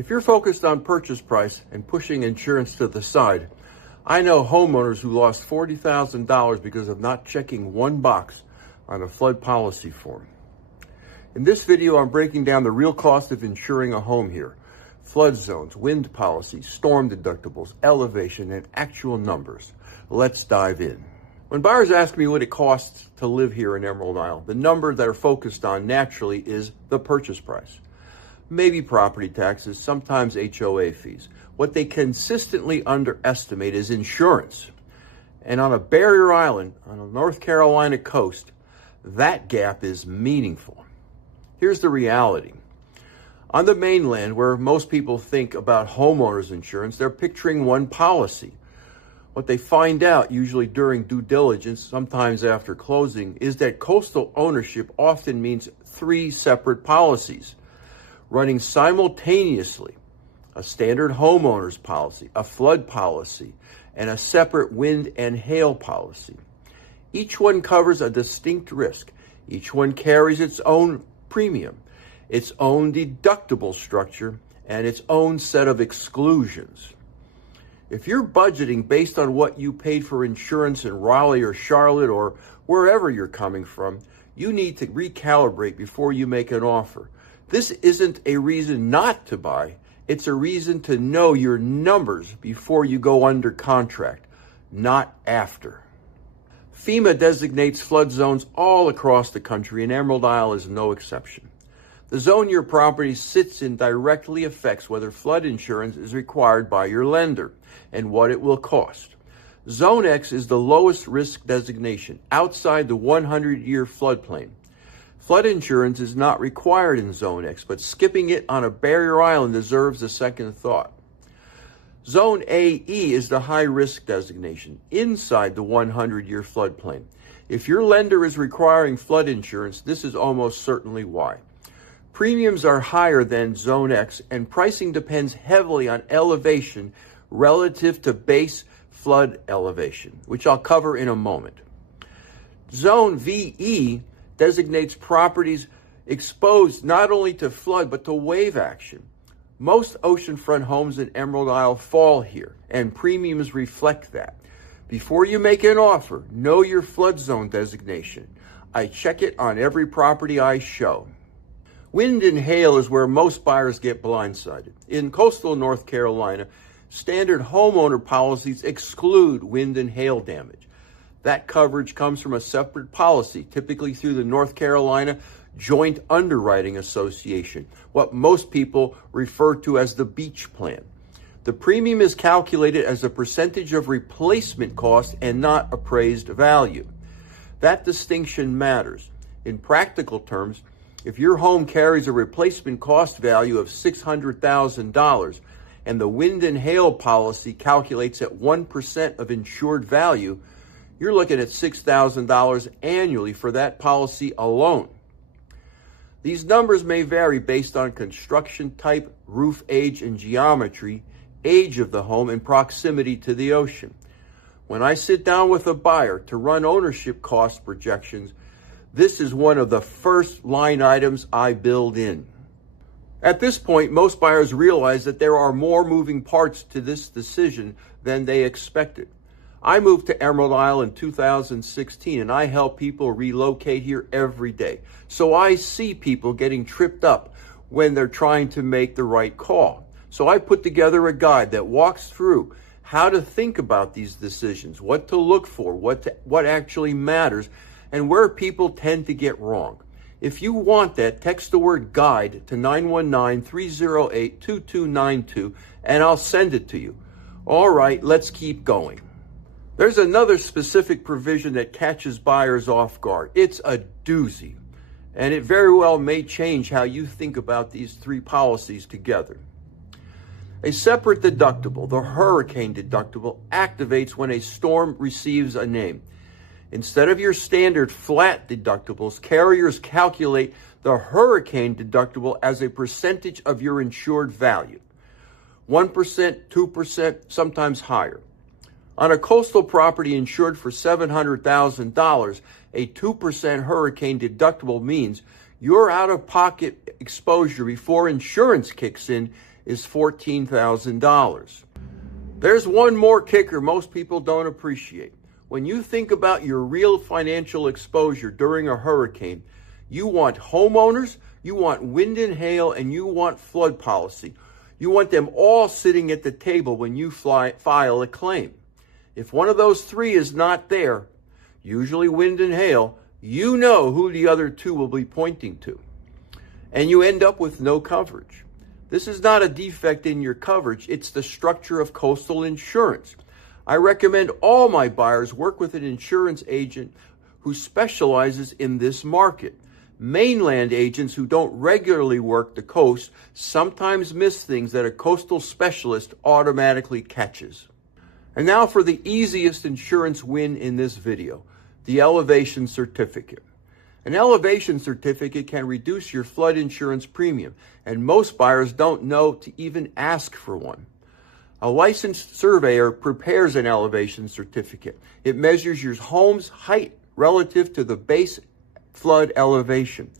If you're focused on purchase price and pushing insurance to the side, I know homeowners who lost $40,000 because of not checking one box on a flood policy form. In this video, I'm breaking down the real cost of insuring a home here. Flood zones, wind policies, storm deductibles, elevation, and actual numbers. Let's dive in. When buyers ask me what it costs to live here in Emerald Isle, the number they're focused on naturally is the purchase price. Maybe property taxes, sometimes HOA fees. What they consistently underestimate is insurance. And on a barrier island on the North Carolina coast, that gap is meaningful. Here's the reality. On the mainland, where most people think about homeowners insurance, they're picturing one policy. What they find out, usually during due diligence, sometimes after closing, is that coastal ownership often means three separate policies, running simultaneously: a standard homeowners policy, a flood policy, and a separate wind and hail policy. Each one covers a distinct risk. Each one carries its own premium, its own deductible structure, and its own set of exclusions. If you're budgeting based on what you paid for insurance in Raleigh or Charlotte or wherever you're coming from, you need to recalibrate before you make an offer. This isn't a reason not to buy. It's a reason to know your numbers before you go under contract, not after. FEMA designates flood zones all across the country, and Emerald Isle is no exception. The zone your property sits in directly affects whether flood insurance is required by your lender and what it will cost. Zone X is the lowest risk designation outside the 100-year floodplain. Flood insurance is not required in Zone X, but skipping it on a barrier island deserves a second thought. Zone AE is the high-risk designation inside the 100-year floodplain. If your lender is requiring flood insurance, this is almost certainly why. Premiums are higher than Zone X, and pricing depends heavily on elevation relative to base flood elevation, which I'll cover in a moment. Zone VE designates properties exposed not only to flood but to wave action. Most oceanfront homes in Emerald Isle fall here, and premiums reflect that. Before you make an offer, know your flood zone designation. I check it on every property I show. Wind and hail is where most buyers get blindsided. In coastal North Carolina, standard homeowner policies exclude wind and hail damage. That coverage comes from a separate policy, typically through the North Carolina Joint Underwriting Association, what most people refer to as the beach plan. The premium is calculated as a percentage of replacement cost and not appraised value. That distinction matters. In practical terms, if your home carries a replacement cost value of $600,000 and the wind and hail policy calculates at 1% of insured value, you're looking at $6,000 annually for that policy alone. These numbers may vary based on construction type, roof age and geometry, age of the home, and proximity to the ocean. When I sit down with a buyer to run ownership cost projections, this is one of the first line items I build in. At this point, most buyers realize that there are more moving parts to this decision than they expected. I moved to Emerald Isle in 2016, and I help people relocate here every day. So I see people getting tripped up when they're trying to make the right call. So I put together a guide that walks through how to think about these decisions, what to look for, what actually matters, and where people tend to get wrong. If you want that, text the word guide to 919-308-2292, and I'll send it to you. All right, let's keep going. There's another specific provision that catches buyers off guard. It's a doozy, and it very well may change how you think about these three policies together. A separate deductible, the hurricane deductible, activates when a storm receives a name. Instead of your standard flat deductibles, carriers calculate the hurricane deductible as a percentage of your insured value. 1%, 2%, sometimes higher. On a coastal property insured for $700,000, a 2% hurricane deductible means your out-of-pocket exposure before insurance kicks in is $14,000. There's one more kicker most people don't appreciate. When you think about your real financial exposure during a hurricane, you want homeowners, you want wind and hail, and you want flood policy. You want them all sitting at the table when you file a claim. If one of those three is not there, usually wind and hail, you know who the other two will be pointing to. And you end up with no coverage. This is not a defect in your coverage, it's the structure of coastal insurance. I recommend all my buyers work with an insurance agent who specializes in this market. Mainland agents who don't regularly work the coast sometimes miss things that a coastal specialist automatically catches. And now for the easiest insurance win in this video, the elevation certificate. An elevation certificate can reduce your flood insurance premium, and most buyers don't know to even ask for one. A licensed surveyor prepares an elevation certificate. It measures your home's height relative to the base flood elevation.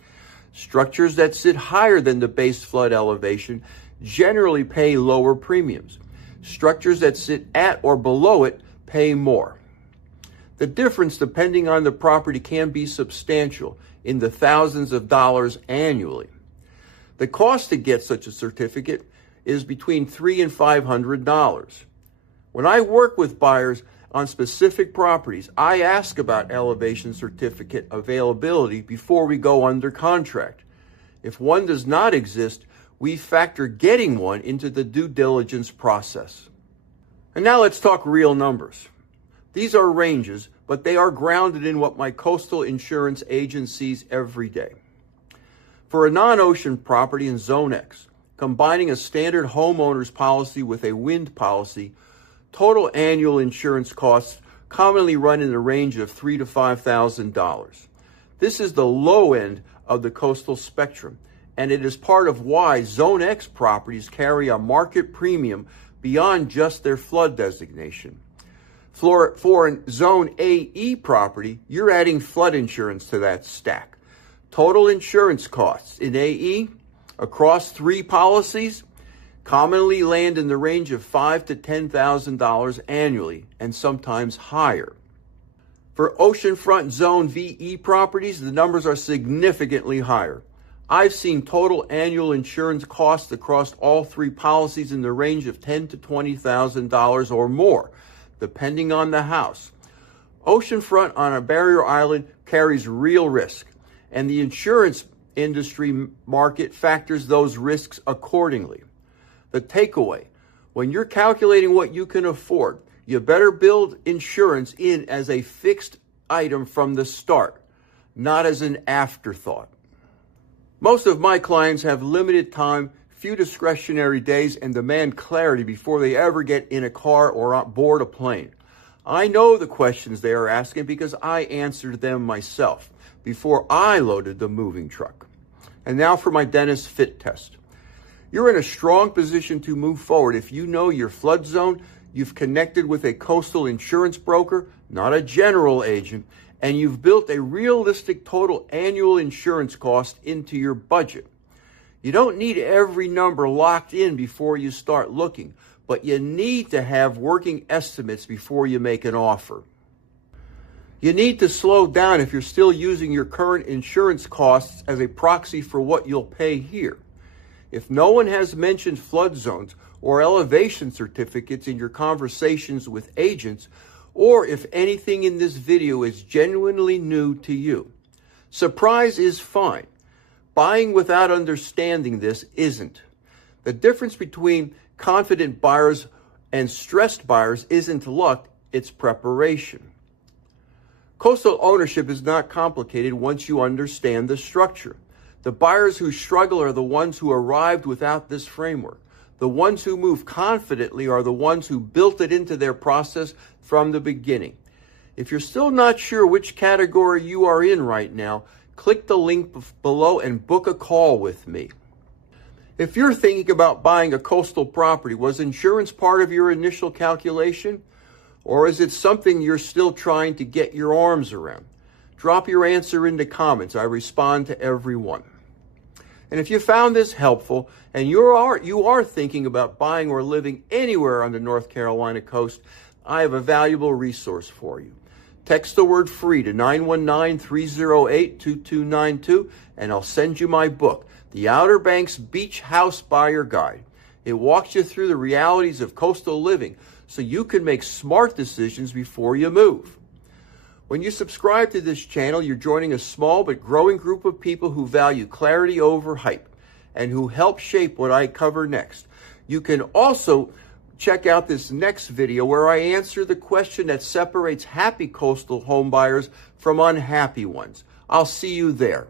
Structures that sit higher than the base flood elevation generally pay lower premiums. Structures that sit at or below it pay more. The difference, depending on the property, can be substantial, in the thousands of dollars annually. The cost to get such a certificate is between $300 and $500. When I work with buyers on specific properties, I ask about elevation certificate availability before we go under contract. If one does not exist, we factor getting one into the due diligence process. And now let's talk real numbers. These are ranges, but they are grounded in what my coastal insurance agent sees every day. For a non-ocean property in Zone X, combining a standard homeowner's policy with a wind policy, total annual insurance costs commonly run in the range of $3,000 to $5,000. This is the low end of the coastal spectrum, and it is part of why Zone X properties carry a market premium beyond just their flood designation. For a Zone AE property, you're adding flood insurance to that stack. Total insurance costs in AE across three policies commonly land in the range of $5,000 to $10,000 annually, and sometimes higher. For oceanfront Zone VE properties, the numbers are significantly higher. I've seen total annual insurance costs across all three policies in the range of $10,000 to $20,000 or more, depending on the house. Oceanfront on a barrier island carries real risk, and the insurance industry market factors those risks accordingly. The takeaway, when you're calculating what you can afford, you better build insurance in as a fixed item from the start, not as an afterthought. Most of my clients have limited time, few discretionary days, and demand clarity before they ever get in a car or board a plane. I know the questions they are asking because I answered them myself before I loaded the moving truck. And now for my Denis Fit Test. You're in a strong position to move forward if you know your flood zone, you've connected with a coastal insurance broker, not a general agent, and you've built a realistic total annual insurance cost into your budget. You don't need every number locked in before you start looking, but you need to have working estimates before you make an offer. You need to slow down if you're still using your current insurance costs as a proxy for what you'll pay here. If no one has mentioned flood zones or elevation certificates in your conversations with agents, or if anything in this video is genuinely new to you, surprise is fine. Buying without understanding this isn't. The difference between confident buyers and stressed buyers isn't luck, it's preparation. Coastal ownership is not complicated once you understand the structure. The buyers who struggle are the ones who arrived without this framework. The ones who move confidently are the ones who built it into their process from the beginning. If you're still not sure which category you are in right now, click the link below and book a call with me. If you're thinking about buying a coastal property, was insurance part of your initial calculation? Or is it something you're still trying to get your arms around? Drop your answer in the comments. I respond to every one. And if you found this helpful and you are thinking about buying or living anywhere on the North Carolina coast, I have a valuable resource for you. Text the word FREE to 919-308-2292 and I'll send you my book, The Outer Banks Beach House Buyer Guide. It walks you through the realities of coastal living so you can make smart decisions before you move. When you subscribe to this channel, you're joining a small but growing group of people who value clarity over hype and who help shape what I cover next. You can also check out this next video where I answer the question that separates happy coastal home buyers from unhappy ones. I'll see you there.